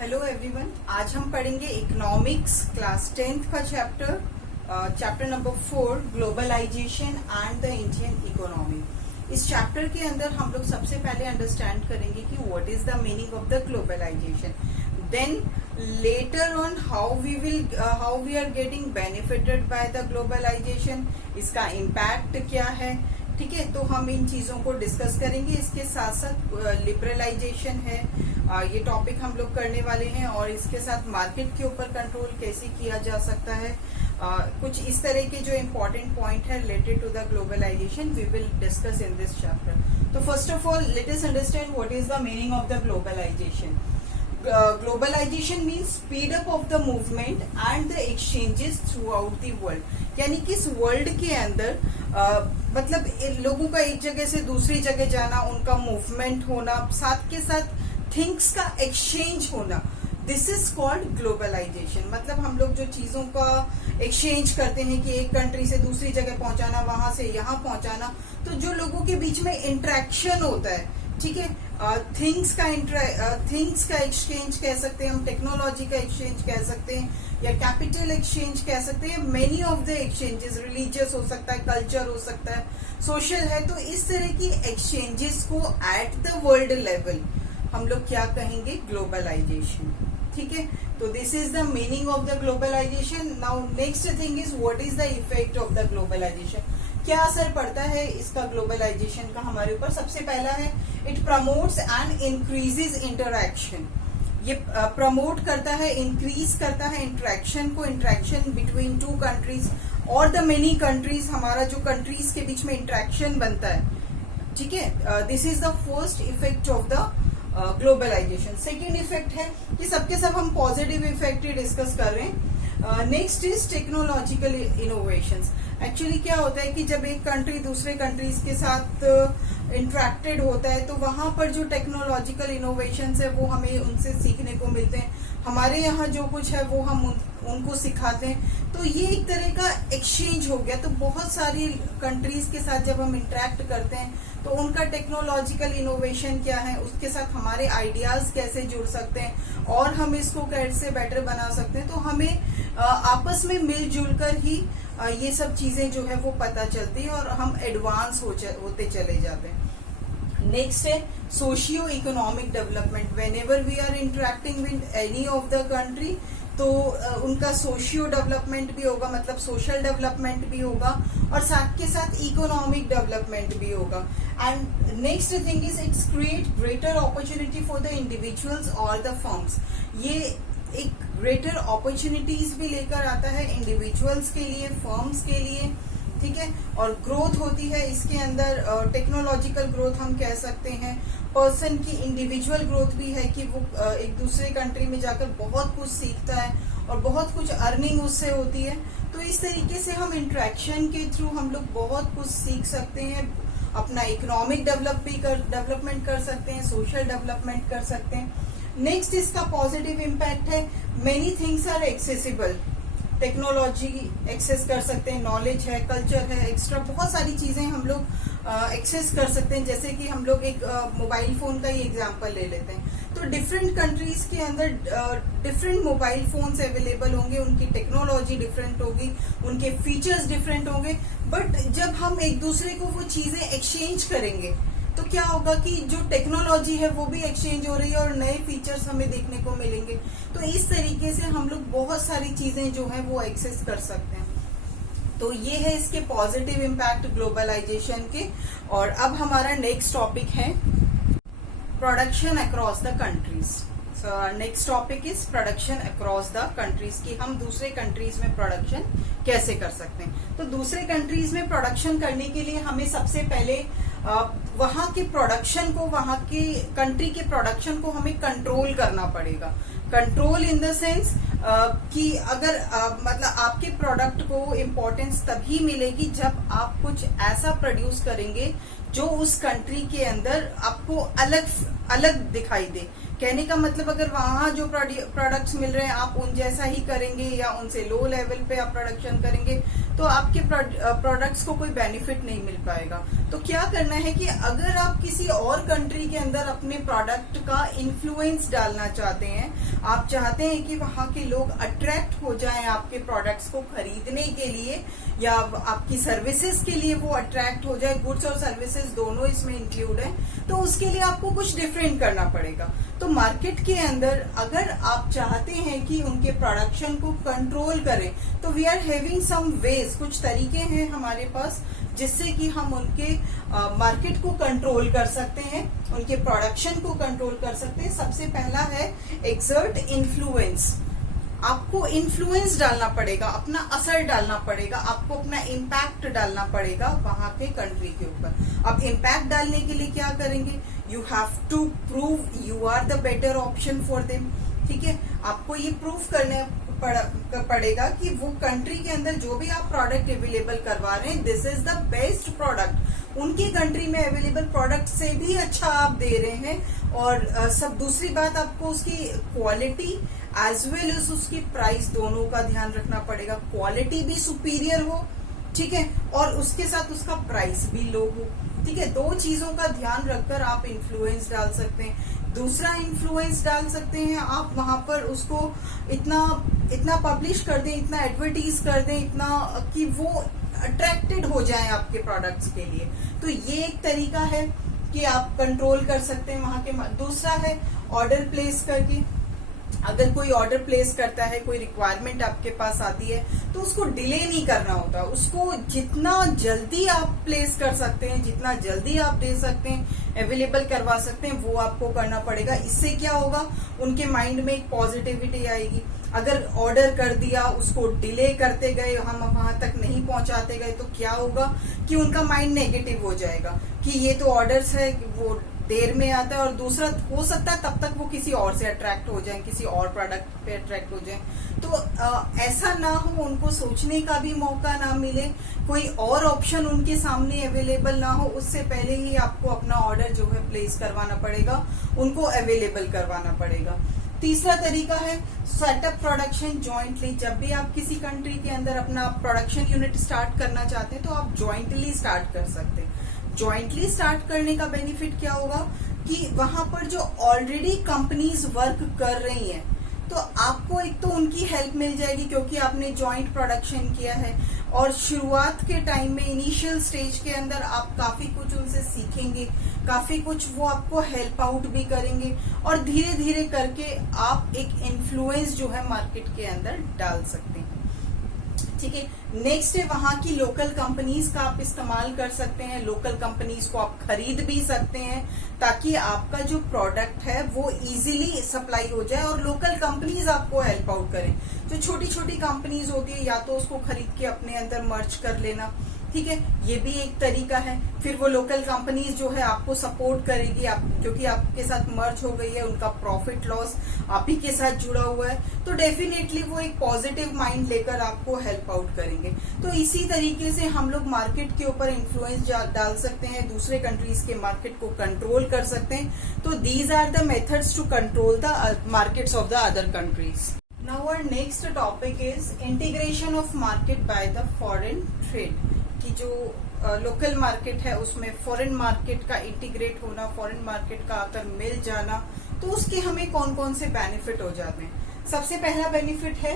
Hello everyone, आज हम पढ़ेंगे इकोनॉमिक्स क्लास 10th का chapter number 4 globalisation and the Indian economy. इस चैप्टर के अंदर हम लोग सबसे पहले अंडरस्टैंड करेंगे कि what is the meaning of the globalisation, then later on how we are getting benefited by the globalisation, इसका इम्पैक्ट क्या है। ठीक है, तो हम इन चीजों को डिस्कस करेंगे। इसके साथ साथ लिबरलाइजेशन है, ये टॉपिक हम लोग करने वाले हैं, और इसके साथ मार्केट के ऊपर कंट्रोल कैसे किया जा सकता है। कुछ इस तरह के जो इम्पोर्टेंट पॉइंट है related to the globalization we will discuss in this chapter. तो first of all let us understand what is the meaning of the globalization. Globalization means speed up of the movement and the exchanges throughout the world. यानी कि इस world के अंदर मतलब लोगों का एक जगह से दूसरी जगह जाना, उनका मूवमेंट होना, साथ के साथ थिंग्स का एक्सचेंज होना, दिस इज कॉल्ड ग्लोबलाइजेशन। मतलब हम लोग जो चीजों का एक्सचेंज करते हैं कि एक कंट्री से दूसरी जगह पहुंचाना, वहां से यहाँ पहुंचाना, तो जो लोगों के बीच में इंटरेक्शन होता है, ठीक है, थिंग्स का एक्सचेंज कह सकते हैं हम, टेक्नोलॉजी का एक्सचेंज कह सकते हैं, या कैपिटल एक्सचेंज कह सकते हैं। Many of the exchanges, religious हो सकता है, कल्चर हो सकता है, सोशल है। तो इस तरह की एक्सचेंजेस को एट द वर्ल्ड लेवल हम लोग क्या कहेंगे, ग्लोबलाइजेशन। ठीक है, तो this is the meaning of the globalisation. Now next thing is what is the effect of the globalisation. क्या असर पड़ता है इसका ग्लोबलाइजेशन का हमारे ऊपर। सबसे पहला है it promotes and increases interaction. ये प्रमोट करता है, इंक्रीज करता है इंटरेक्शन को, इंटरेक्शन बिटवीन टू कंट्रीज और द मेनी कंट्रीज। हमारा जो कंट्रीज के बीच में इंटरेक्शन बनता है, ठीक है, this is the first effect of the globalisation. Second effect है कि सबके सब हम पॉजिटिव इफेक्ट ही डिस्कस कर रहे हैं। Next is technological innovations. Actually क्या होता है कि जब एक कंट्री दूसरे कंट्रीज के साथ इंटरेक्टेड होता है, तो वहां पर जो टेक्नोलॉजिकल इनोवेशंस है वो हमें उनसे सीखने को मिलते हैं। हमारे यहाँ जो कुछ है वो हम उनको सिखाते हैं। तो ये एक तरह का एक्सचेंज हो गया। तो बहुत सारी कंट्रीज के साथ जब हम इंटरेक्ट करते हैं तो उनका टेक्नोलॉजिकल इनोवेशन क्या है, उसके साथ हमारे आइडियाज कैसे जुड़ सकते हैं और हम इसको कैसे बेटर बना सकते हैं। तो हमें आपस में मिलजुल कर ही ये सब चीजें जो है वो पता चलती है और हम एडवांस होते चले जाते हैं। नेक्स्ट है socio economic development. Whenever we are interacting with any of the country, तो उनका सोशियो डेवलपमेंट भी होगा, मतलब सोशल डेवलपमेंट भी होगा, और साथ के साथ इकोनॉमिक डेवलपमेंट भी होगा। And next thing is it's create greater opportunity for the individuals और द फर्म्स। ये एक ग्रेटर अपॉर्चुनिटीज भी लेकर आता है इंडिविजुअल्स के लिए, फर्म्स के लिए, ठीक है, और ग्रोथ होती है इसके अंदर। टेक्नोलॉजिकल ग्रोथ हम कह सकते हैं, पर्सन की इंडिविजुअल ग्रोथ भी है कि वो एक दूसरे कंट्री में जाकर बहुत कुछ सीखता है और बहुत कुछ अर्निंग उससे होती है। तो इस तरीके से हम इंटरेक्शन के थ्रू हम लोग बहुत कुछ सीख सकते हैं, अपना इकोनॉमिक डेवलपमेंट कर सकते हैं, सोशल डेवलपमेंट कर सकते हैं। नेक्स्ट इसका पॉजिटिव इम्पैक्ट है, many things are accessible. Technology access कर सकते हैं, नॉलेज है, कल्चर है, एक्स्ट्रा बहुत सारी चीजें हम लोग एक्सेस कर सकते हैं। जैसे कि हम लोग एक मोबाइल फोन का ही एग्जांपल ले लेते हैं, तो डिफरेंट कंट्रीज के अंदर डिफरेंट मोबाइल फोन्स अवेलेबल होंगे, उनकी टेक्नोलॉजी डिफरेंट होगी, उनके फीचर्स डिफरेंट होंगे। बट जब हम एक दूसरे को वो चीजें एक्सचेंज करेंगे तो क्या होगा कि जो टेक्नोलॉजी है वो भी एक्सचेंज हो रही है और नए फीचर्स हमें देखने को मिलेंगे। तो इस तरीके से हम लोग बहुत सारी चीजें जो है वो एक्सेस कर सकते हैं। तो ये है इसके पॉजिटिव इम्पैक्ट ग्लोबलाइजेशन के। और अब हमारा नेक्स्ट टॉपिक है production across the countries. Next topic is production across the countries, कि हम दूसरे कंट्रीज में प्रोडक्शन कैसे कर सकते हैं। तो दूसरे कंट्रीज में प्रोडक्शन करने के लिए हमें सबसे पहले वहां के प्रोडक्शन को, वहां के कंट्री के प्रोडक्शन को हमें कंट्रोल करना पड़ेगा। कंट्रोल इन द सेंस कि अगर मतलब आपके प्रोडक्ट को इम्पोर्टेंस तभी मिलेगी जब आप कुछ ऐसा प्रोड्यूस करेंगे जो उस कंट्री के अंदर आपको अलग अलग दिखाई दे। कहने का मतलब अगर वहां जो प्रोडक्ट्स मिल रहे हैं आप उन जैसा ही करेंगे या उनसे लो लेवल पे आप प्रोडक्शन करेंगे तो आपके प्रोडक्ट्स को कोई बेनिफिट नहीं मिल पाएगा। तो क्या करना है कि अगर आप किसी और कंट्री के अंदर अपने प्रोडक्ट का इन्फ्लुएंस डालना चाहते हैं, आप चाहते हैं कि वहां के लोग अट्रैक्ट हो जाएं आपके प्रोडक्ट्स को खरीदने के लिए या आपकी सर्विसेज के लिए वो अट्रैक्ट हो जाए, गुड्स और सर्विसेज दोनों इसमें इंक्लूड है, तो उसके लिए आपको कुछ डिफरेंट करना पड़ेगा। तो मार्केट के अंदर अगर आप चाहते हैं कि उनके प्रोडक्शन को कंट्रोल करें तो we are having some ways, कुछ तरीके हैं हमारे पास जिससे कि हम उनके मार्केट को कंट्रोल कर सकते हैं, उनके प्रोडक्शन को कंट्रोल कर सकते हैं। सबसे पहला है एक्सर्ट इन्फ्लुएंस। आपको इन्फ्लुएंस डालना पड़ेगा, अपना असर डालना पड़ेगा, आपको अपना इम्पैक्ट डालना पड़ेगा वहां के कंट्री के ऊपर। अब इम्पैक्ट डालने के लिए क्या करेंगे, you have to prove you are the better option for them. ठीक है, आपको ये प्रूव करने पड़ेगा कि वो कंट्री के अंदर जो भी आप प्रोडक्ट अवेलेबल करवा रहे हैं this is the best product, उनकी कंट्री में अवेलेबल प्रोडक्ट से भी अच्छा आप दे रहे हैं। और सब दूसरी बात, आपको उसकी क्वालिटी एज वेल एज उसकी प्राइस दोनों का ध्यान रखना पड़ेगा। क्वालिटी भी सुपीरियर हो, ठीक है, और उसके साथ उसका प्राइस भी लो हो। ठीक है, दो चीजों का ध्यान रखकर आप इन्फ्लुएंस डाल सकते हैं। दूसरा इन्फ्लुएंस डाल सकते हैं आप वहां पर उसको इतना पब्लिश कर दें, इतना एडवर्टीज कर दें, इतना कि वो अट्रैक्टेड हो जाए आपके प्रोडक्ट्स के लिए। तो ये एक तरीका है कि आप कंट्रोल कर सकते हैं वहां के। दूसरा है ऑर्डर प्लेस करके। अगर कोई ऑर्डर प्लेस करता है, कोई रिक्वायरमेंट आपके पास आती है तो उसको डिले नहीं करना होता, उसको जितना जल्दी आप प्लेस कर सकते हैं, जितना जल्दी आप दे सकते हैं, अवेलेबल करवा सकते हैं, वो आपको करना पड़ेगा। इससे क्या होगा, उनके माइंड में एक पॉजिटिविटी आएगी। अगर ऑर्डर कर दिया, उसको डिले करते गए, हम वहां तक नहीं पहुंचाते गए, तो क्या होगा कि उनका माइंड नेगेटिव हो जाएगा कि ये तो ऑर्डर्स है, वो देर में आता है। और दूसरा हो सकता है तब तक वो किसी और से अट्रैक्ट हो जाए, किसी और प्रोडक्ट पे अट्रैक्ट हो जाए। तो ऐसा ना हो, उनको सोचने का भी मौका ना मिले, कोई और ऑप्शन उनके सामने अवेलेबल ना हो, उससे पहले ही आपको अपना ऑर्डर जो है प्लेस करवाना पड़ेगा, उनको अवेलेबल करवाना पड़ेगा। तीसरा तरीका है सेटअप प्रोडक्शन जॉइंटली। जब भी आप किसी कंट्री के अंदर अपना प्रोडक्शन यूनिट स्टार्ट करना चाहते हैं तो आप जॉइंटली स्टार्ट कर सकते हैं। जॉइंटली स्टार्ट करने का बेनिफिट क्या होगा कि वहां पर जो ऑलरेडी कंपनीज वर्क कर रही हैं तो आपको एक तो उनकी हेल्प मिल जाएगी क्योंकि आपने जॉइंट प्रोडक्शन किया है, और शुरुआत के टाइम में इनिशियल स्टेज के अंदर आप काफी कुछ उनसे सीखेंगे, काफी कुछ वो आपको हेल्प आउट भी करेंगे, और धीरे धीरे करके आप एक इन्फ्लुएंस जो है मार्केट के अंदर डाल सकते हैं। ठीक है, नेक्स्ट है वहां की लोकल कंपनीज का आप इस्तेमाल कर सकते हैं। लोकल कंपनीज को आप खरीद भी सकते हैं ताकि आपका जो प्रोडक्ट है वो इजीली सप्लाई हो जाए और लोकल कंपनीज आपको हेल्प आउट करें। जो छोटी छोटी कंपनीज होती है या तो उसको खरीद के अपने अंदर मर्ज कर लेना, ठीक है, ये भी एक तरीका है। फिर वो लोकल कंपनीज जो है आपको सपोर्ट करेगी, आप क्योंकि आपके साथ मर्ज हो गई है, उनका प्रॉफिट लॉस आप ही के साथ जुड़ा हुआ है, तो डेफिनेटली वो एक पॉजिटिव माइंड लेकर आपको हेल्प आउट करेंगे। तो इसी तरीके से हम लोग मार्केट के ऊपर इन्फ्लुएंस डाल सकते हैं, दूसरे कंट्रीज के मार्केट को कंट्रोल कर सकते हैं। तो these are the methods to control the markets of the other countries. Now our next topic is integration of market by the foreign trade। कि जो लोकल मार्केट है उसमें फॉरेन मार्केट का इंटीग्रेट होना, फॉरेन मार्केट का आकर मिल जाना, तो उसके हमें कौन कौन से बेनिफिट हो जाते हैं। सबसे पहला बेनिफिट है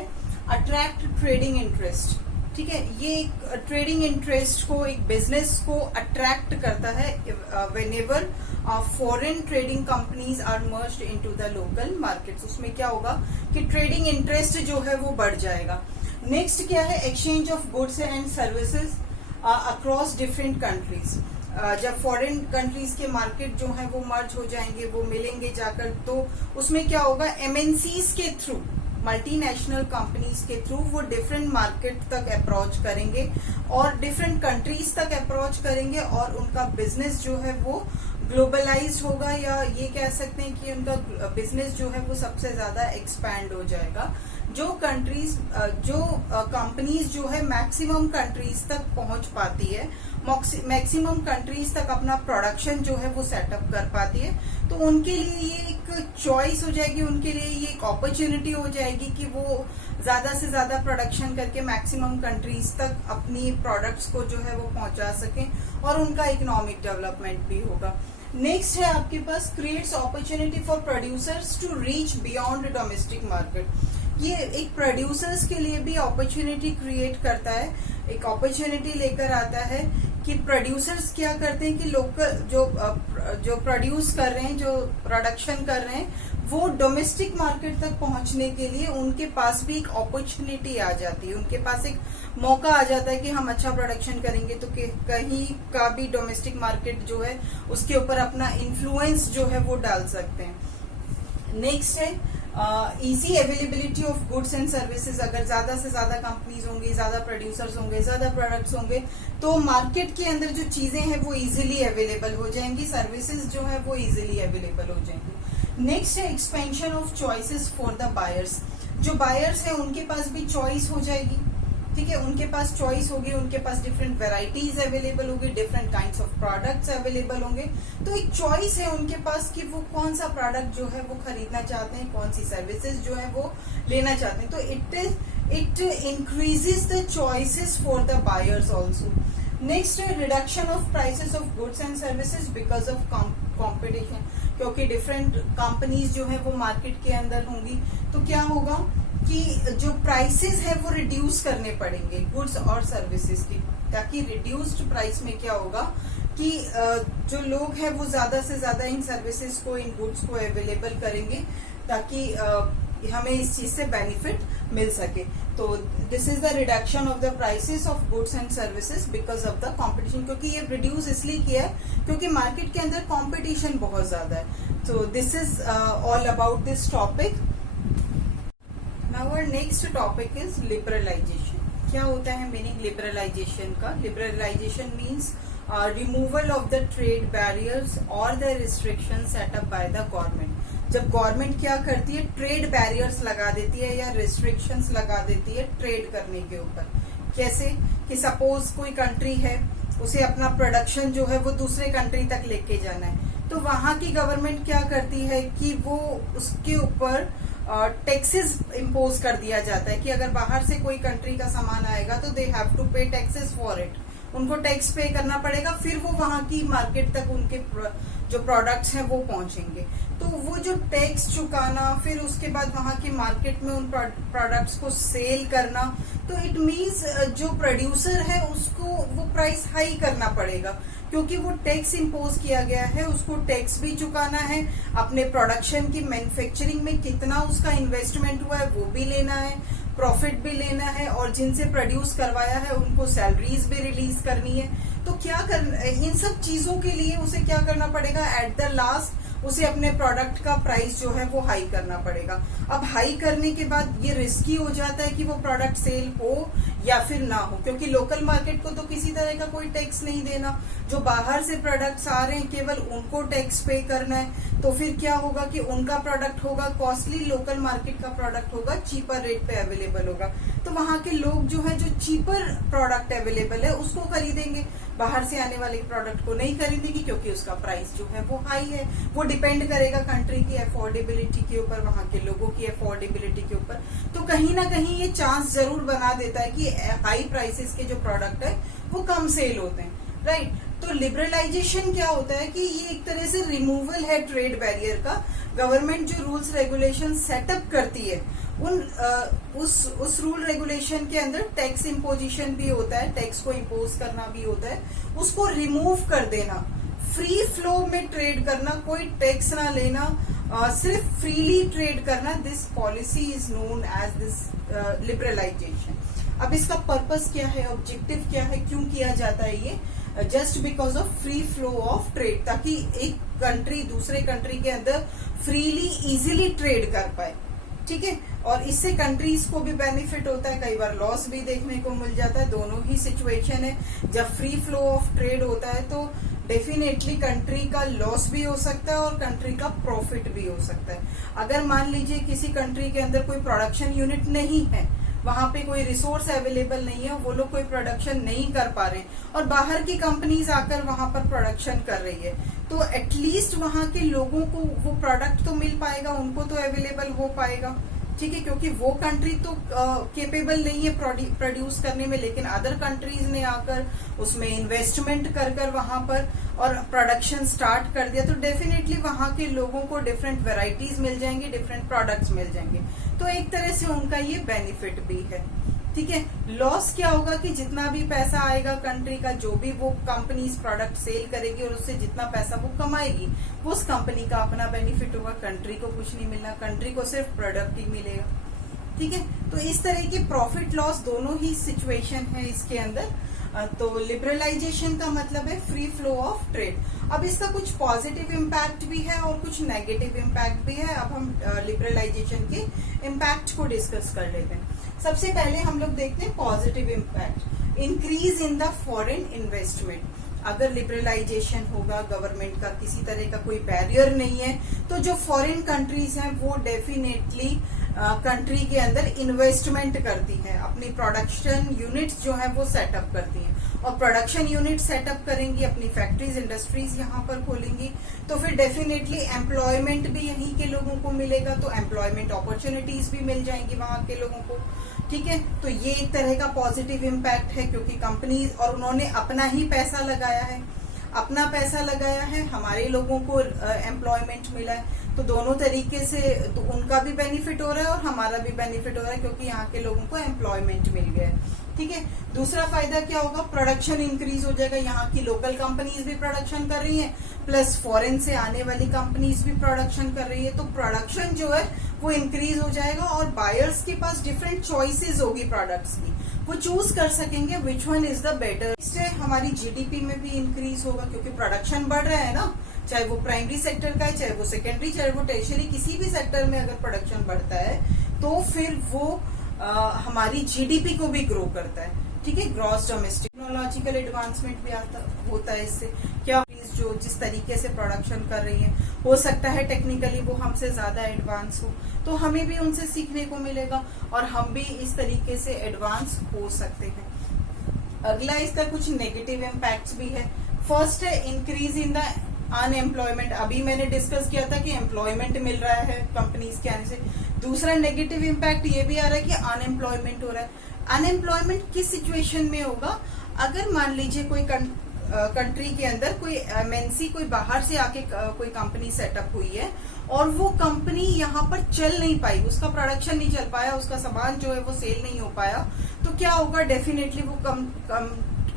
अट्रैक्ट ट्रेडिंग इंटरेस्ट। ठीक है, ये ट्रेडिंग इंटरेस्ट को, एक बिजनेस को अट्रैक्ट करता है whenever foreign trading companies are merged into the local markets. उसमें क्या होगा कि ट्रेडिंग इंटरेस्ट जो है वो बढ़ जाएगा। नेक्स्ट क्या है, exchange of goods and services across different countries. जब फॉरेन कंट्रीज के मार्केट जो है वो मर्ज हो जाएंगे, वो मिलेंगे जाकर, तो उसमें क्या होगा, एमएनसीज के थ्रू, मल्टीनेशनल कंपनीज के थ्रू वो डिफरेंट मार्केट तक अप्रोच करेंगे और डिफरेंट कंट्रीज तक अप्रोच करेंगे और उनका बिजनेस जो है वो ग्लोबलाइज होगा, या ये कह सकते हैं कि उनका बिजनेस जो है वो सबसे ज्यादा एक्सपैंड हो जाएगा। जो कंपनीज जो है मैक्सिमम कंट्रीज तक पहुंच पाती है मैक्सिमम कंट्रीज तक अपना प्रोडक्शन जो है वो सेटअप कर पाती है। तो उनके लिए ये एक चॉइस हो जाएगी, उनके लिए ये एक अपॉर्चुनिटी हो जाएगी कि वो ज्यादा से ज्यादा प्रोडक्शन करके मैक्सिमम कंट्रीज तक अपनी प्रोडक्ट्स को जो है वो पहुंचा सकें और उनका इकोनॉमिक डेवलपमेंट भी होगा। नेक्स्ट है आपके पास creates opportunity for producers to reach beyond domestic market. ये एक प्रोड्यूसर्स के लिए भी अपॉर्चुनिटी क्रिएट करता है, एक अपॉर्चुनिटी लेकर आता है कि प्रोड्यूसर्स क्या करते हैं कि लोकल जो प्रोड्यूस कर रहे हैं, जो प्रोडक्शन कर रहे हैं, वो डोमेस्टिक मार्केट तक पहुंचने के लिए उनके पास भी एक अपॉर्चुनिटी आ जाती है, उनके पास एक मौका आ जाता है कि हम अच्छा प्रोडक्शन करेंगे तो कहीं का भी डोमेस्टिक मार्केट जो है उसके ऊपर अपना इन्फ्लुएंस जो है वो डाल सकते हैं। नेक्स्ट है easy availability of goods and services. अगर ज्यादा से ज्यादा कंपनीज होंगी, ज्यादा प्रोड्यूसर्स होंगे, ज्यादा प्रोडक्ट्स होंगे, तो मार्केट के अंदर जो चीजें हैं वो इजीली अवेलेबल हो जाएंगी, सर्विसेज जो है वो इजीली अवेलेबल हो जाएंगी। नेक्स्ट है expansion of choices for the buyers. जो बायर्स है उनके पास भी चॉइस हो जाएगी, ठीक है, उनके पास चॉइस होगी, उनके पास डिफरेंट वेराइटीज अवेलेबल होगी, different kinds of products available होंगे। तो एक चॉइस है उनके पास कि वो कौन सा प्रोडक्ट जो है वो खरीदना चाहते हैं, कौन सी सर्विसेज जो है वो लेना चाहते हैं। तो it increases the choices for the buyers also. Next है reduction of prices of goods and services because of competition. क्योंकि डिफरेंट कंपनीज जो है वो मार्केट के अंदर होंगी, तो क्या होगा कि जो प्राइसेस है वो रिड्यूस करने पड़ेंगे गुड्स और सर्विसेज की, ताकि रिड्यूस्ड प्राइस में क्या होगा कि जो लोग हैं वो ज्यादा से ज्यादा इन सर्विसेज को, इन गुड्स को अवेलेबल करेंगे, ताकि हमें इस चीज से बेनिफिट मिल सके। तो this is the reduction of the prices of goods and services because of the competition. क्योंकि ये रिड्यूस इसलिए किया है क्योंकि मार्केट के अंदर कंपटीशन बहुत ज्यादा है। तो this is all about this topic. Now our next topic is liberalization. क्या होता है मीनिंग लिबरलाइजेशन का? Liberalization means removal of the trade barriers और the restriction setup by the government. जब गवर्नमेंट क्या करती है, ट्रेड बैरियर्स लगा देती है या रिस्ट्रिक्शंस लगा देती है ट्रेड करने के ऊपर। कैसे कि सपोज कोई कंट्री है, उसे अपना प्रोडक्शन जो है वो दूसरे कंट्री तक लेके जाना है, तो वहां की गवर्नमेंट क्या करती है कि वो उसके ऊपर टैक्सेस इम्पोज कर दिया जाता है कि अगर बाहर से कोई कंट्री का सामान आएगा तो दे हैव टू पे टैक्सेस फॉर इट। उनको टैक्स पे करना पड़ेगा, फिर वो वहां की मार्केट तक उनके जो प्रोडक्ट्स हैं वो पहुंचेंगे। तो वो जो टैक्स चुकाना, फिर उसके बाद वहां की मार्केट में उन प्रोडक्ट्स को सेल करना, तो इट मीन्स जो प्रोड्यूसर है उसको वो प्राइस हाई करना पड़ेगा, क्योंकि वो टैक्स इम्पोज किया गया है, उसको टैक्स भी चुकाना है, अपने प्रोडक्शन की मैन्युफैक्चरिंग में कितना उसका इन्वेस्टमेंट हुआ है वो भी लेना है, प्रॉफिट भी लेना है, और जिनसे प्रोड्यूस करवाया है उनको सैलरीज भी रिलीज करनी है। तो क्या करना, इन सब चीजों के लिए उसे क्या करना पड़ेगा, एट द लास्ट उसे अपने प्रोडक्ट का प्राइस जो है वो हाई करना पड़ेगा। अब हाई करने के बाद ये रिस्की हो जाता है कि वो प्रोडक्ट सेल हो या फिर ना हो, क्योंकि लोकल मार्केट को तो किसी तरह का कोई टैक्स नहीं देना, जो बाहर से प्रोडक्ट्स आ रहे हैं केवल उनको टैक्स पे करना है। तो फिर क्या होगा कि उनका प्रोडक्ट होगा कॉस्टली, लोकल मार्केट का प्रोडक्ट होगा चीपर रेट पे अवेलेबल होगा। तो वहां के लोग जो है जो चीपर प्रोडक्ट अवेलेबल है उसको खरीदेंगे, बाहर से आने वाले प्रोडक्ट को नहीं खरीदेंगे, क्योंकि उसका प्राइस जो है वो हाई है। वो डिपेंड करेगा कंट्री की अफोर्डेबिलिटी के ऊपर, वहां के लोगों की अफोर्डेबिलिटी के ऊपर। तो कहीं ना कहीं ये चांस जरूर बना देता है कि हाई प्राइसेस के जो प्रोडक्ट है वो कम सेल होते हैं, राइट। तो लिबरलाइजेशन क्या होता है कि ये एक तरह से रिमूवल है ट्रेड बैरियर का। गवर्नमेंट जो रूल्स रेगुलेशन सेटअप करती है उस रूल रेगुलेशन के अंदर टैक्स इम्पोजिशन भी होता है, टैक्स को इम्पोज करना भी होता है, उसको रिमूव कर देना, फ्री फ्लो में ट्रेड करना, कोई टैक्स ना लेना, सिर्फ फ्रीली ट्रेड करना। This policy is known as this liberalisation. अब इसका पर्पस क्या है, ऑब्जेक्टिव क्या है, क्यों किया जाता है ये? Just because of free flow of trade, ताकि एक कंट्री दूसरे कंट्री के अंदर फ्रीली इजीली ट्रेड कर पाए, ठीक है। और इससे कंट्रीज को भी बेनिफिट होता है, कई बार लॉस भी देखने को मिल जाता है, दोनों ही सिचुएशन है। जब फ्री फ्लो ऑफ ट्रेड होता है तो डेफिनेटली कंट्री का लॉस भी हो सकता है और कंट्री का प्रॉफिट भी हो सकता है। अगर मान लीजिए किसी कंट्री के अंदर कोई प्रोडक्शन यूनिट नहीं है, वहां पे कोई रिसोर्स अवेलेबल नहीं है, वो लोग कोई प्रोडक्शन नहीं कर पा रहे और बाहर की कंपनीज आकर वहां पर प्रोडक्शन कर रही है, तो एटलीस्ट वहां के लोगों को वो प्रोडक्ट तो मिल पाएगा, उनको तो अवेलेबल हो पाएगा, ठीक है, क्योंकि वो कंट्री तो केपेबल नहीं है प्रोड्यूस करने में, लेकिन अदर कंट्रीज ने आकर उसमें इन्वेस्टमेंट कर कर वहां पर और प्रोडक्शन स्टार्ट कर दिया, तो डेफिनेटली वहां के लोगों को डिफरेंट वेराइटीज मिल जाएंगे, डिफरेंट प्रोडक्ट्स मिल जाएंगे, तो एक तरह से उनका ये बेनिफिट भी है, ठीक है। लॉस क्या होगा कि जितना भी पैसा आएगा कंट्री का, जो भी वो कंपनीज प्रोडक्ट सेल करेगी और उससे जितना पैसा वो कमाएगी, वो उस कंपनी का अपना बेनिफिट होगा, कंट्री को कुछ नहीं मिलना, कंट्री को सिर्फ प्रोडक्ट ही मिलेगा, ठीक है। तो इस तरह की प्रॉफिट लॉस दोनों ही सिचुएशन है इसके अंदर। तो लिबरलाइजेशन का मतलब है फ्री फ्लो ऑफ ट्रेड। अब इसका कुछ पॉजिटिव इम्पैक्ट भी है और कुछ नेगेटिव इम्पैक्ट भी है। अब हम लिबरलाइजेशन के इम्पैक्ट को डिस्कस कर लेते हैं। सबसे पहले हम लोग देखते हैं positive impact, increase in the foreign investment. अगर लिबरलाइजेशन होगा, गवर्नमेंट का किसी तरह का कोई बैरियर नहीं है, तो जो फॉरेन कंट्रीज हैं वो डेफिनेटली कंट्री के अंदर इन्वेस्टमेंट करती हैं, अपनी प्रोडक्शन यूनिट्स जो है वो सेटअप करती हैं, और प्रोडक्शन यूनिट सेटअप करेंगी, अपनी फैक्ट्रीज इंडस्ट्रीज यहाँ पर खोलेंगी, तो फिर डेफिनेटली एम्प्लॉयमेंट भी यहीं के लोगों को मिलेगा, तो एम्प्लॉयमेंट अपॉर्चुनिटीज भी मिल जाएंगी वहां के लोगों को, ठीक है। तो ये एक तरह का पॉजिटिव इम्पैक्ट है, क्योंकि कंपनीज और उन्होंने अपना ही पैसा लगाया है, अपना पैसा लगाया है, हमारे लोगों को एम्प्लॉयमेंट मिला है, तो दोनों तरीके से तो उनका भी बेनिफिट हो रहा है और हमारा भी बेनिफिट हो रहा है, क्योंकि यहाँ के लोगों को एम्प्लॉयमेंट मिल गया है, ठीक है। दूसरा फायदा क्या होगा, प्रोडक्शन इंक्रीज हो जाएगा, यहाँ की लोकल कंपनीज भी प्रोडक्शन कर रही हैं, प्लस फॉरेन से आने वाली कंपनीज भी प्रोडक्शन कर रही है, तो प्रोडक्शन जो है वो इंक्रीज हो जाएगा और बायर्स के पास डिफरेंट चॉइसेस होगी प्रोडक्ट्स की, वो चूज कर सकेंगे which one is the better. इससे हमारी जीडीपी में भी इंक्रीज होगा, क्योंकि प्रोडक्शन बढ़ रहा है ना, चाहे वो प्राइमरी सेक्टर का है, चाहे वो सेकेंडरी, चाहे वो टर्शियरी, किसी भी सेक्टर में अगर प्रोडक्शन बढ़ता है तो फिर वो हमारी जीडीपी को भी ग्रो करता है, ठीक है। ग्रॉस डोमेस्टिक टेक्नोलॉजिकल एडवांसमेंट भी होता है इससे। क्या जो जिस तरीके से प्रोडक्शन कर रही है, हो सकता है टेक्निकली वो हमसे ज्यादा एडवांस हो, तो हमें भी उनसे सीखने को मिलेगा और हम भी इस तरीके से एडवांस हो सकते हैं। अगला इसका कुछ नेगेटिव इम्पैक्ट्स भी है। फर्स्ट है इंक्रीज इन द अनएम्प्लॉयमेंट। अभी मैंने डिस्कस किया था कि एम्प्लॉयमेंट मिल रहा है कंपनीज के आने से। दूसरा नेगेटिव इम्पैक्ट ये भी आ रहा है कि अनएम्प्लॉयमेंट हो रहा है। अनएम्प्लॉयमेंट किस सिचुएशन में होगा, अगर मान लीजिए कोई कंट्री के अंदर कोई एमएनसी, कोई बाहर से आके कोई कंपनी सेटअप हुई है और वो कंपनी यहाँ पर चल नहीं पाई, उसका प्रोडक्शन नहीं चल पाया, उसका सामान जो है वो सेल नहीं हो पाया, तो क्या होगा, डेफिनेटली वो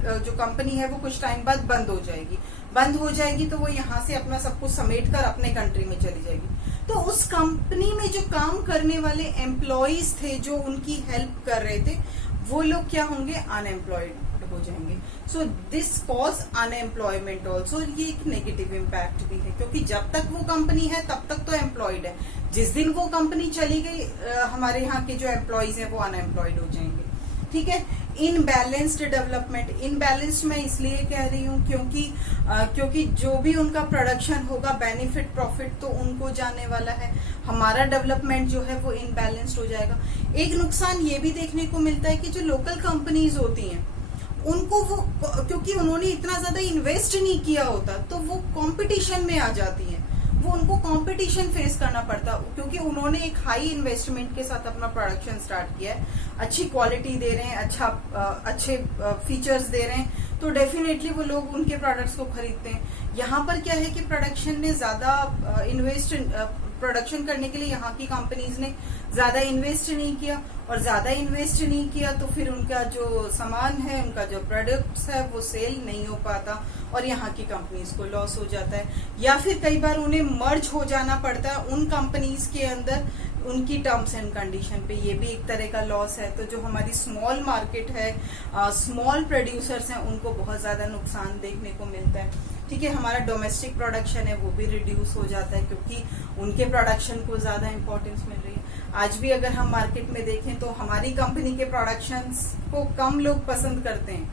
जो कंपनी है वो कुछ टाइम बाद बंद हो जाएगी। बंद हो जाएगी तो वो यहाँ से अपना सब कुछ समेट कर अपने कंट्री में चली जाएगी। तो उस कंपनी में जो काम करने वाले एम्प्लॉयज थे, जो उनकी हेल्प कर रहे थे, वो लोग क्या होंगे, अनएम्प्लॉयड हो जाएंगे। So this cause unemployment also. ये एक नेगेटिव इम्पैक्ट भी है, क्योंकि जब तक वो कंपनी है तब तक तो एम्प्लॉयड है, जिस दिन वो कंपनी चली गई हमारे यहाँ के जो एम्प्लॉयज हैं वो अनएम्प्लॉयड हो जाएंगे, ठीक है। इनबैलेंस्ड डेवलपमेंट, इनबैलेंस्ड मैं इसलिए कह रही हूँ क्योंकि जो भी उनका प्रोडक्शन होगा, बेनिफिट प्रॉफिट तो उनको जाने वाला है, हमारा डेवलपमेंट जो है वो इनबैलेंस्ड हो जाएगा। एक नुकसान ये भी देखने को मिलता है कि जो लोकल कंपनीज होती हैं उनको वो, क्योंकि उन्होंने इतना ज्यादा इन्वेस्ट नहीं किया होता, तो वो कंपटीशन में आ जाती हैं, वो उनको कंपटीशन फेस करना पड़ता, क्योंकि उन्होंने एक हाई इन्वेस्टमेंट के साथ अपना प्रोडक्शन स्टार्ट किया है, अच्छी क्वालिटी दे रहे हैं, अच्छे फीचर्स दे रहे हैं, तो डेफिनेटली वो लोग उनके प्रोडक्ट्स को खरीदते हैं। यहाँ पर क्या है कि प्रोडक्शन ने ज्यादा प्रोडक्शन करने के लिए यहाँ की कंपनीज ने ज्यादा इन्वेस्ट नहीं किया, और ज्यादा इन्वेस्ट नहीं किया तो फिर उनका जो सामान है, उनका जो प्रोडक्ट्स है वो सेल नहीं हो पाता और यहाँ की कंपनीज को लॉस हो जाता है, या फिर कई बार उन्हें मर्ज हो जाना पड़ता है उन कंपनीज के अंदर उनकी टर्म्स एंड कंडीशन पे। ये भी एक तरह का लॉस है। तो जो हमारी स्मॉल मार्केट है, स्मॉल प्रोड्यूसर्स हैं, उनको बहुत ज्यादा नुकसान देखने को मिलता है, ठीक है। हमारा डोमेस्टिक प्रोडक्शन है वो भी रिड्यूस हो जाता है, क्योंकि उनके प्रोडक्शन को ज्यादा इंपॉर्टेंस मिल रही है। आज भी अगर हम मार्केट में देखें तो हमारी कंपनी के प्रोडक्शंस को कम लोग पसंद करते हैं,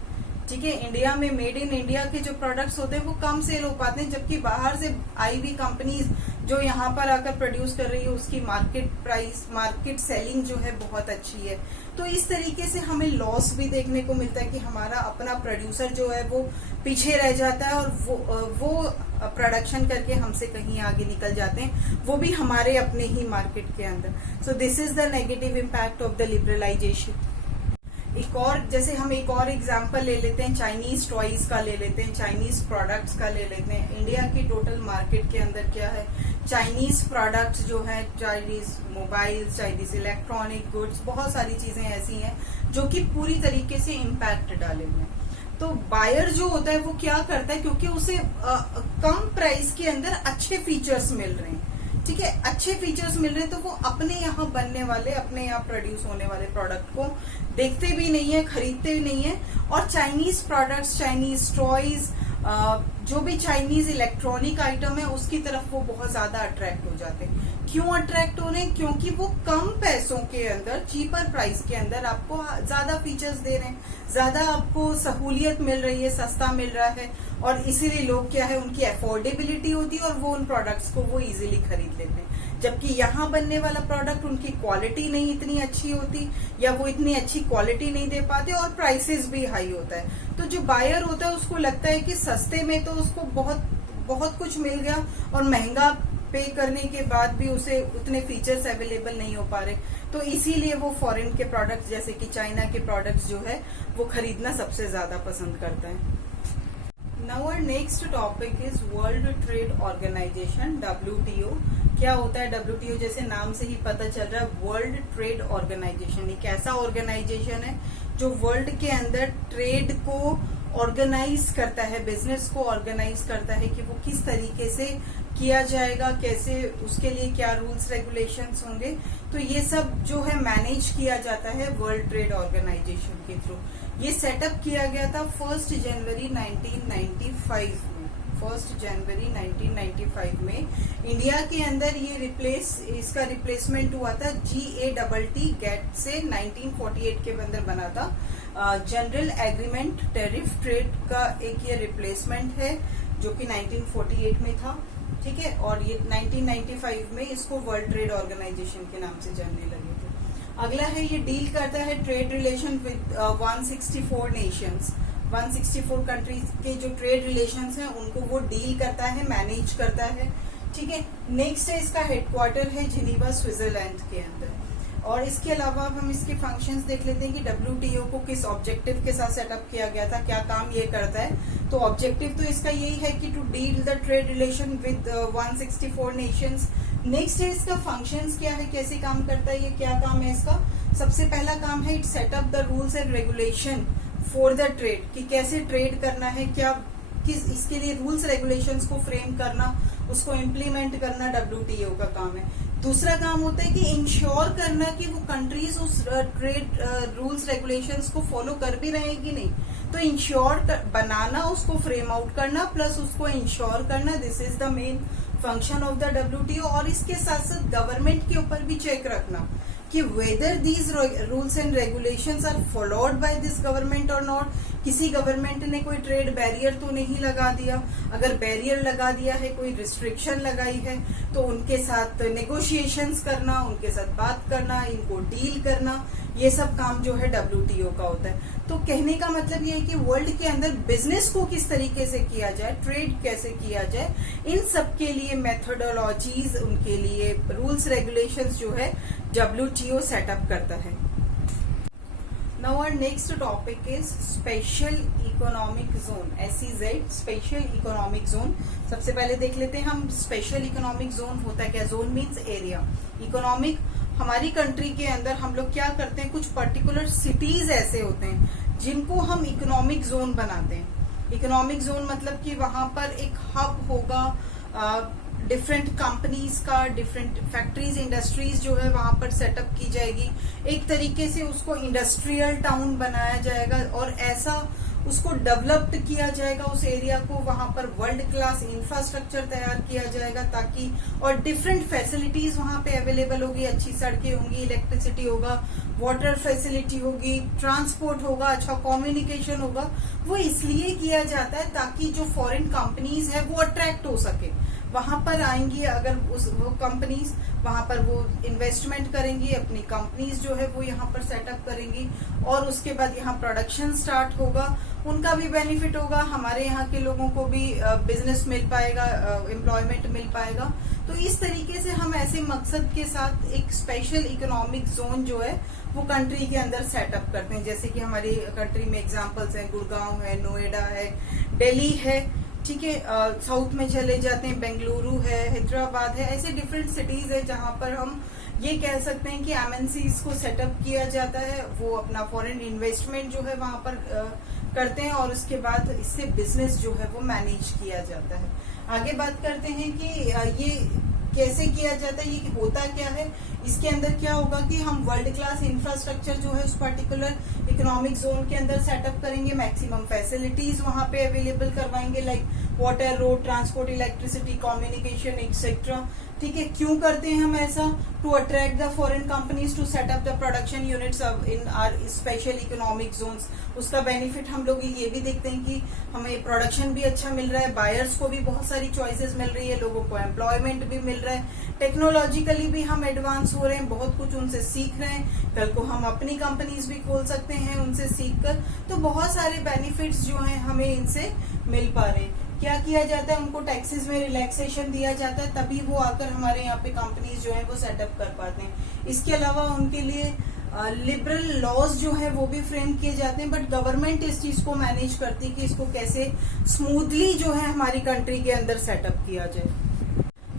ठीक है। इंडिया में मेड इन इंडिया के जो प्रोडक्ट्स होते हैं वो कम सेल हो पाते हैं, जबकि बाहर से आई हुई कंपनीज जो यहाँ पर आकर प्रोड्यूस कर रही है उसकी मार्केट सेलिंग जो है बहुत अच्छी है। तो इस तरीके से हमें लॉस भी देखने को मिलता है कि हमारा अपना प्रोड्यूसर जो है वो पीछे रह जाता है और वो प्रोडक्शन करके हमसे कहीं आगे निकल जाते हैं, वो भी हमारे अपने ही मार्केट के अंदर। So this is the negative impact of the liberalisation. हम एक और एग्जांपल ले लेते हैं, चाइनीज टॉयज का ले लेते हैं, चाइनीज प्रोडक्ट्स का ले लेते हैं। इंडिया की टोटल मार्केट के अंदर क्या है, चाइनीज प्रोडक्ट्स जो है, Chinese mobile, Chinese electronic goods, बहुत सारी चीजें ऐसी हैं जो कि पूरी तरीके से इम्पैक्ट डाले हुए हैं। तो बायर जो होता है वो क्या करता है, क्योंकि उसे कम प्राइस के अंदर अच्छे फीचर्स मिल रहे हैं, ठीक है, अच्छे फीचर्स मिल रहे हैं, तो वो अपने यहाँ बनने वाले, अपने यहाँ प्रोड्यूस होने वाले प्रोडक्ट को देखते भी नहीं है, खरीदते भी नहीं है, और चाइनीज प्रोडक्ट्स, चाइनीज टॉयज, जो भी चाइनीज इलेक्ट्रॉनिक आइटम है उसकी तरफ वो बहुत ज्यादा अट्रैक्ट हो जाते हैं। क्यों अट्रैक्ट हो रहे हैं? क्योंकि वो कम पैसों के अंदर, चीपर प्राइस के अंदर आपको ज्यादा फीचर्स दे रहे हैं, ज्यादा आपको सहूलियत मिल रही है, सस्ता मिल रहा है, और इसीलिए लोग क्या है, उनकी अफोर्डेबिलिटी होती है और वो उन प्रोडक्ट्स को वो इजीली खरीद लेते हैं। जबकि यहाँ बनने वाला प्रोडक्ट, उनकी क्वालिटी नहीं इतनी अच्छी होती, या वो इतनी अच्छी क्वालिटी नहीं दे पाते, और प्राइसेस भी हाई होता है। तो जो बायर होता है उसको लगता है कि सस्ते में तो उसको बहुत कुछ मिल गया, और महंगा पे करने के बाद भी उसे उतने फीचर्स अवेलेबल नहीं हो पा रहे, तो इसीलिए वो फॉरेन के प्रोडक्ट्स जैसे कि चाइना के प्रोडक्ट्स जो है वो खरीदना सबसे ज्यादा पसंद करता है। Now our next topic is World Trade Organization, WTO। क्या होता है WTO? जैसे नाम से ही पता चल रहा है, वर्ल्ड ट्रेड ऑर्गेनाइजेशन एक ऐसा ऑर्गेनाइजेशन है जो वर्ल्ड के अंदर ट्रेड को ऑर्गेनाइज करता है, बिजनेस को ऑर्गेनाइज करता है कि वो किस तरीके से किया जाएगा, कैसे, उसके लिए क्या रूल्स रेगुलेशंस होंगे। तो ये सब जो है मैनेज किया जाता है वर्ल्ड ट्रेड ऑर्गेनाइजेशन के थ्रू। ये सेटअप किया गया था 1 जनवरी 1995 में। 1 जनवरी 1995 में इंडिया के अंदर इसका रिप्लेसमेंट हुआ था GATT गेट से 1948 के अंदर बना था। जनरल एग्रीमेंट टैरिफ ट्रेड का एक ये रिप्लेसमेंट है जो कि 1948 में था, ठीक है, और ये 1995 में इसको वर्ल्ड ट्रेड ऑर्गेनाइजेशन के नाम से जानने लगे थे। अगला है, ये डील करता है trade relation with 164 Nations, 164 countries के जो ट्रेड रिलेशंस हैं उनको वो डील करता है, मैनेज करता है, ठीक है। नेक्स्ट है, इसका हेडक्वार्टर है जिनीवा, स्विट्जरलैंड के अंदर। और इसके अलावा अब हम इसके फंक्शंस देख लेते हैं कि WTO को किस ऑब्जेक्टिव के साथ सेटअप किया गया था, क्या काम ये करता है। तो ऑब्जेक्टिव तो इसका यही है कि to deal the trade relation with 164 nations. Next है, इसका फंक्शंस क्या है, कैसे काम करता है, ये क्या काम है इसका। सबसे पहला काम है, it setup the rules and regulation for the trade, कि कैसे ट्रेड करना है, इसके लिए रूल्स रेगुलेशंस को फ्रेम करना, उसको इम्प्लीमेंट करना WTO का काम है। दूसरा काम होता है कि इंश्योर करना कि वो कंट्रीज उस ट्रेड रूल्स रेगुलेशंस को फॉलो कर भी रहे हैं कि नहीं। तो इंश्योर बनाना, उसको फ्रेम आउट करना, प्लस उसको इंश्योर करना, this is the main function of the WTO। और इसके साथ साथ गवर्नमेंट के ऊपर भी चेक रखना कि whether these rules and regulations are followed by this government और नॉट। किसी गवर्नमेंट ने कोई ट्रेड बैरियर तो नहीं लगा दिया, अगर बैरियर लगा दिया है, कोई रिस्ट्रिक्शन लगाई है, तो उनके साथ नेगोशिएशंस करना, उनके साथ बात करना, इनको डील करना, ये सब काम जो है WTO का होता है। तो कहने का मतलब ये है कि वर्ल्ड के अंदर बिजनेस को किस तरीके से किया जाए, ट्रेड कैसे किया जाए, इन सब के लिए मेथोडोलॉजीज, उनके लिए रूल्स रेगुलेशंस जो है WTO सेटअप करता है। Now our next topic is Special Economic Zone, SEZ, Special Economic Zone। सबसे पहले देख लेते हैं हम Special Economic Zone होता है क्या। Zone means area, economic. हमारी कंट्री के अंदर हम लोग क्या करते हैं, कुछ पर्टिकुलर सिटीज ऐसे होते हैं जिनको हम इकोनॉमिक जोन बनाते हैं। इकोनॉमिक जोन मतलब कि वहां पर एक हब होगा, डिफरेंट कंपनीज का, डिफरेंट फैक्ट्रीज, इंडस्ट्रीज जो है वहां पर सेटअप की जाएगी। एक तरीके से उसको इंडस्ट्रियल टाउन बनाया जाएगा और ऐसा उसको डेवलप्ड किया जाएगा, उस एरिया को। वहां पर वर्ल्ड क्लास इंफ्रास्ट्रक्चर तैयार किया जाएगा ताकि, और डिफरेंट फैसिलिटीज वहां पे अवेलेबल होगी, अच्छी सड़कें होंगी, इलेक्ट्रिसिटी होगा, वाटर फैसिलिटी होगी, ट्रांसपोर्ट होगा, अच्छा कम्युनिकेशन होगा। वो इसलिए किया जाता है ताकि जो फॉरेन कंपनीज है वो अट्रैक्ट हो सके, वहां पर आएंगी, अगर वो कंपनीज वहां पर वो इन्वेस्टमेंट करेंगी, अपनी कंपनीज जो है वो यहाँ पर सेटअप करेंगी और उसके बाद यहाँ प्रोडक्शन स्टार्ट होगा, उनका भी बेनिफिट होगा, हमारे यहाँ के लोगों को भी बिजनेस मिल पाएगा, एम्प्लॉयमेंट मिल पाएगा। तो इस तरीके से हम ऐसे मकसद के साथ एक स्पेशल इकोनॉमिक जोन जो है वो कंट्री के अंदर सेटअप करते हैं। जैसे कि हमारी कंट्री में एग्जांपल्स हैं, गुड़गांव है, नोएडा है, दिल्ली है, ठीक है, साउथ में चले जाते हैं, बेंगलुरु है, हैदराबाद है, ऐसे डिफरेंट सिटीज है जहां पर हम ये कह सकते हैं कि एमएनसीज को सेटअप किया जाता है, वो अपना फॉरेन इन्वेस्टमेंट जो है वहां पर करते हैं और उसके बाद इससे बिजनेस जो है वो मैनेज किया जाता है। आगे बात करते हैं कि ये कैसे किया जाता है, ये होता क्या है, इसके अंदर क्या होगा कि हम वर्ल्ड क्लास इंफ्रास्ट्रक्चर जो है उस पर्टिकुलर इकोनॉमिक जोन के अंदर सेटअप करेंगे, मैक्सिमम फैसिलिटीज वहां पे अवेलेबल करवाएंगे, like water, road, transport, electricity, communication etcetera. ठीक है, क्यों करते हैं हम ऐसा? To attract the foreign companies to set up the production units in our special economic zones. उसका बेनिफिट हम लोग ये भी देखते हैं कि हमें प्रोडक्शन भी अच्छा मिल रहा है, बायर्स को भी बहुत सारी चॉइसेस मिल रही है, लोगों को एम्प्लॉयमेंट भी मिल रहा है, टेक्नोलॉजिकली भी हम एडवांस हो रहे हैं, बहुत कुछ उनसे सीख रहे हैं, कल को हम अपनी कंपनीज भी खोल सकते हैं उनसे सीख कर। तो बहुत सारे बेनिफिट्स जो हैं हमें इनसे मिल पा रहे हैं। क्या किया जाता है, उनको टैक्सेस में रिलैक्सेशन दिया जाता है, तभी वो आकर हमारे यहाँ पे कंपनीज जो है वो सेटअप कर पाते हैं। इसके अलावा उनके लिए लिबरल लॉज जो है वो भी फ्रेम किए जाते हैं, बट गवर्नमेंट इस चीज को मैनेज करती है कि इसको कैसे स्मूथली जो है हमारी कंट्री के अंदर सेटअप किया जाए।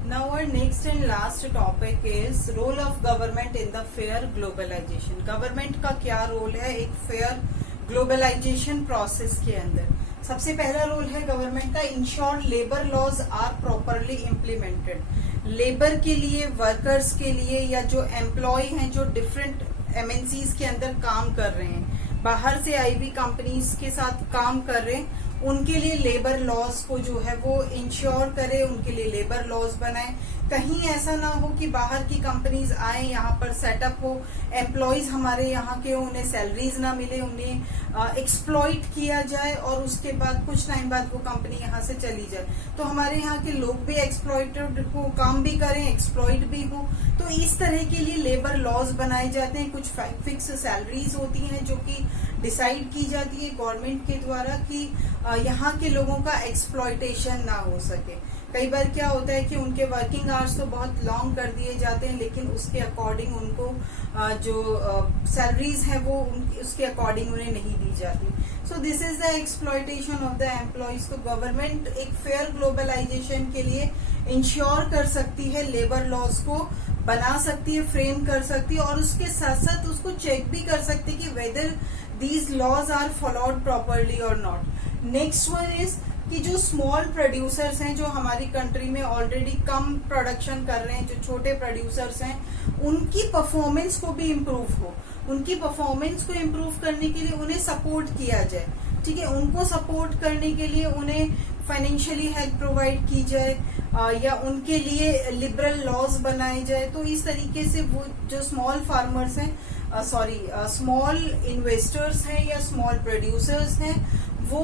Now our next and last topic is role of government in the fair globalization. Government का क्या रोल है एक फेयर ग्लोबलाइजेशन प्रोसेस के अंदर? सबसे पहला रोल है गवर्नमेंट का, ensure labour laws are properly implemented. Labour के लिए, वर्कर्स के लिए, या जो एम्प्लॉय हैं जो डिफरेंट एमएनसीज के अंदर काम कर रहे हैं, बाहर से आई हुई कंपनीज के साथ काम कर रहे हैं, उनके लिए लेबर लॉज को जो है वो इंश्योर करे, उनके लिए लेबर लॉज बनाए। कहीं ऐसा ना हो कि बाहर की कंपनीज आए, यहाँ पर सेटअप हो, एम्प्लॉयज हमारे यहाँ के, उन्हें सैलरीज ना मिले, उन्हें एक्सप्लॉइट किया जाए और उसके बाद कुछ टाइम बाद वो कंपनी यहाँ से चली जाए। तो हमारे यहाँ के लोग भी एक्सप्लॉइटेड हो, काम भी करें, एक्सप्लॉइट भी हो। तो इस तरह के लिए लेबर लॉज बनाए जाते हैं। कुछ फिक्स सैलरीज होती हैं जो कि डिसाइड की जाती है गवर्नमेंट के द्वारा कि यहाँ के लोगों का एक्सप्लॉइटेशन ना हो सके। कई बार क्या होता है कि उनके वर्किंग आवर्स तो बहुत लॉन्ग कर दिए जाते हैं, लेकिन उसके अकॉर्डिंग उनको जो सैलरीज है वो उसके अकॉर्डिंग उन्हें नहीं दी जाती। सो this is the exploitation of the employees. तो गवर्नमेंट एक फेयर ग्लोबलाइजेशन के लिए इंश्योर कर सकती है, लेबर लॉज को बना सकती है, फ्रेम कर सकती है और उसके साथ साथ उसको चेक भी कर सकती है कि whether these laws are followed properly और नॉट। नेक्स्ट वन इज कि जो स्मॉल प्रोड्यूसर्स हैं, जो हमारी कंट्री में ऑलरेडी कम प्रोडक्शन कर रहे हैं, जो छोटे प्रोड्यूसर्स हैं, उनकी परफॉर्मेंस को भी इम्प्रूव हो। उनकी परफॉर्मेंस को इम्प्रूव करने के लिए उन्हें सपोर्ट किया जाए। ठीक है, उनको सपोर्ट करने के लिए उन्हें फाइनेंशियली हेल्प प्रोवाइड की जाए या उनके लिए लिबरल लॉज बनाए जाए। तो इस तरीके से वो जो स्मॉल फार्मर्स हैं, स्मॉल इन्वेस्टर्स हैं या स्मॉल प्रोड्यूसर्स हैं, वो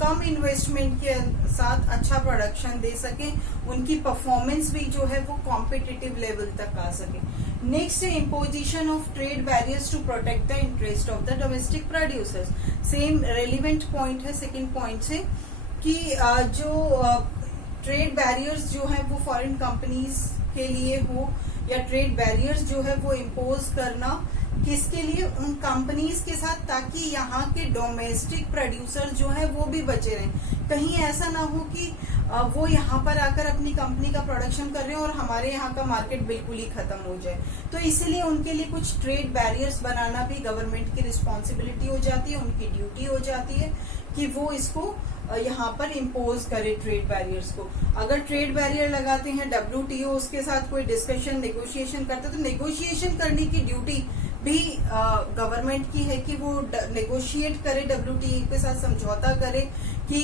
कम इन्वेस्टमेंट के साथ अच्छा प्रोडक्शन दे सके, उनकी परफॉर्मेंस भी जो है वो कॉम्पिटिटिव लेवल तक आ सके। नेक्स्ट है imposition of trade barriers to protect the interest of the domestic producers. Same relevant point है सेकेंड पॉइंट से कि जो ट्रेड बैरियर्स जो है वो फॉरेन कंपनीज के लिए हो या ट्रेड बैरियर्स जो है वो इम्पोज करना किसके लिए? उन कंपनीज के साथ, ताकि यहाँ के डोमेस्टिक प्रोड्यूसर जो है वो भी बचे रहें। कहीं ऐसा ना हो कि वो यहाँ पर आकर अपनी कंपनी का प्रोडक्शन कर रहे हैं और हमारे यहाँ का मार्केट बिल्कुल ही खत्म हो जाए। तो इसलिए उनके लिए कुछ ट्रेड बैरियर्स बनाना भी गवर्नमेंट की रिस्पॉन्सिबिलिटी हो जाती है, उनकी ड्यूटी हो जाती है कि वो इसको यहाँ पर इम्पोज करे ट्रेड बैरियर्स को। अगर ट्रेड बैरियर लगाते हैं WTO, उसके साथ कोई डिस्कशन, नेगोशिएशन करते हैं, तो नेगोशिएशन करने की ड्यूटी भी गवर्नमेंट की है कि वो नेगोशिएट करे, WTO के साथ समझौता करे कि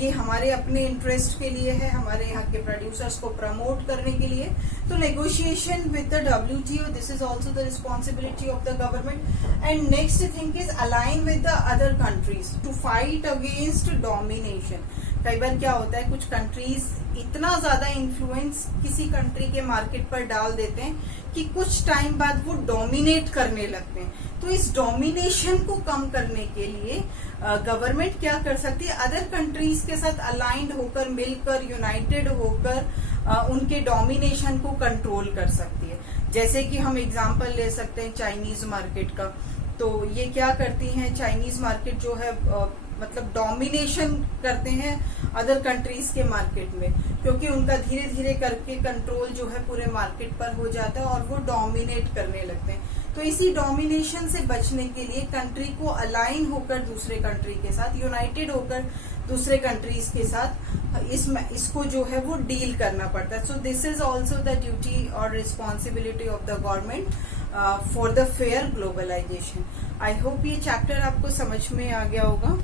ये हमारे अपने इंटरेस्ट के लिए है, हमारे यहाँ के प्रोड्यूसर्स को प्रमोट करने के लिए। तो negotiation with the WTO, this is also the responsibility of the government. And next thing is align with the other countries to fight against domination. कई बार क्या होता है, कुछ कंट्रीज इतना ज्यादा इन्फ्लुएंस किसी कंट्री के मार्केट पर डाल देते हैं कि कुछ टाइम बाद वो डोमिनेट करने लगते हैं। तो इस डोमिनेशन को कम करने के लिए गवर्नमेंट क्या कर सकती है, अदर कंट्रीज के साथ अलाइंड होकर, मिलकर, यूनाइटेड होकर उनके डोमिनेशन को कंट्रोल कर सकती है। जैसे कि हम एग्जांपल ले सकते हैं चाइनीज मार्केट का। तो ये क्या करती हैं, चाइनीज मार्केट जो है मतलब डोमिनेशन करते हैं अदर कंट्रीज के मार्केट में, क्योंकि उनका धीरे धीरे करके कंट्रोल जो है पूरे मार्केट पर हो जाता है और वो डोमिनेट करने लगते हैं। तो इसी डोमिनेशन से बचने के लिए कंट्री को अलाइन होकर दूसरे कंट्री के साथ, यूनाइटेड होकर दूसरे कंट्रीज के साथ इसको जो है वो डील करना पड़ता है। So this is also the duty और responsibility of the government for the fair globalization. I hope ये चैप्टर आपको समझ में आ गया होगा।